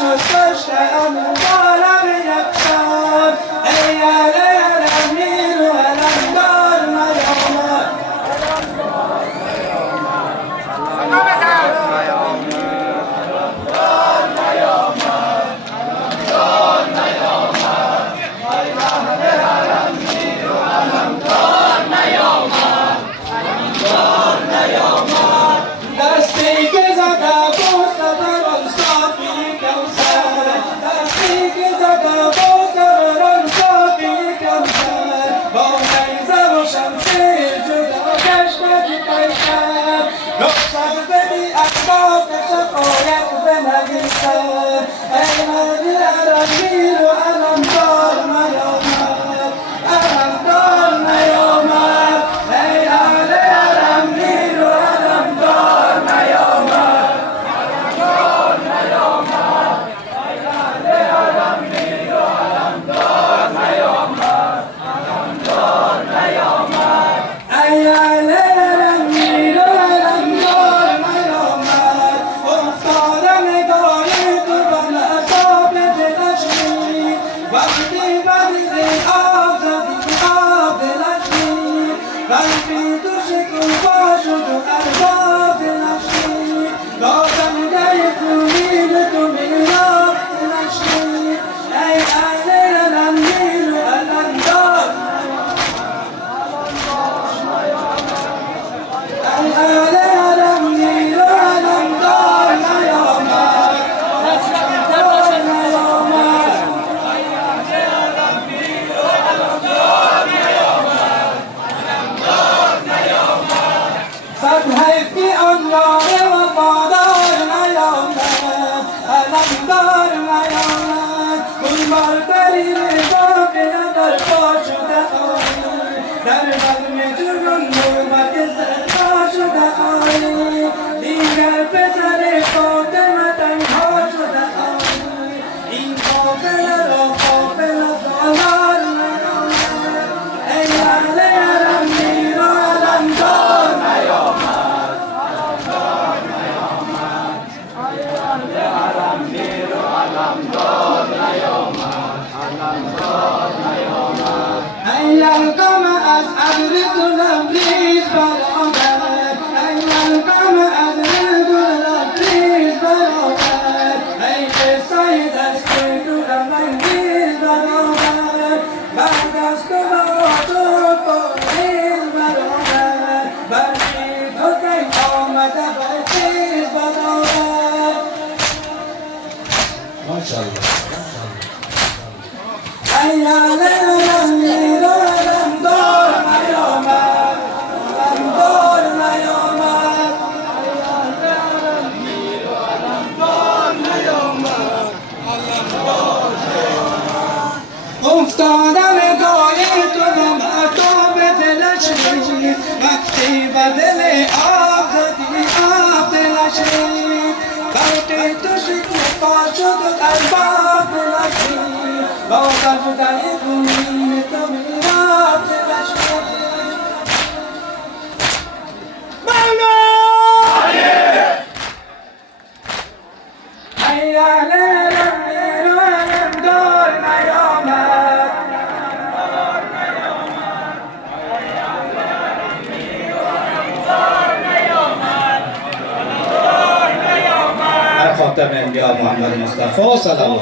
شد داشتم بالم یکسان ای علم میر و علم دار نیامد دستی که زده بود سبران صافی کوثر دستی که زده بود سبران صافی کوثر با نیزه و شمشیر جدا کشمت قیصر رخصت بدی اسباب شقایق بنویسد ای مهدی علمگیر و علمدار نیامد علمدار نیامد ای اهل علمگیر و علمدار نیامد علمدار نیامد ای اهل علمگیر و علمدار نیامد علمدار نیامد ای اهل علمگیر و علمدار نیامد افتادم نگاهی تو بر اعصاب دلش می وقتی بدیدی آب زدی آب دلش می قلبی تو شکوفا شد و ارباب دلش می دادم گه خونین تو میراب دلش می ای اهل علمگیر و علمدار ای اهل علمگیر و علمدار نیامد علمدار نیامد صد حیف که آن یار وفادار نیامد علمدار نیامد گل برتری رضا که در پا شده آیی در قلب جنون نوبت زرقا شده آیی دیگر پسر فاطمه تنها شده آیی این قافله را قافله سالار نیامد ای اهل علمگیر و علمدار نیامد علمدار نیامد ای اهل علمگیر و علمدار نیامد علمدار نیامد ای القم از ابر تو لبریز برآمد ای القم از ابر تو لبریز برآمد ای قصه دست تو غمانگیز برآمد بعد از تو با تو پاییز برآمد برفی تو کی آمده برخیز برآمد ماشاءالله ای اهل علمگیر و علمدار نیامد علمدار نیامد ای اهل علمگیر و علمدار نیامد علمدار نیامد افتادم گاهی تو غم عطاب دلش می وقتی به دل آب زدی آب دلش می برقی تو شکوفا شد و ارباب دلش می با قبضه خونین تو میراب دلش می ای اهل علمگیر و علمدار نیامد بر خاتم انبیا محمد مصطفی صلی الله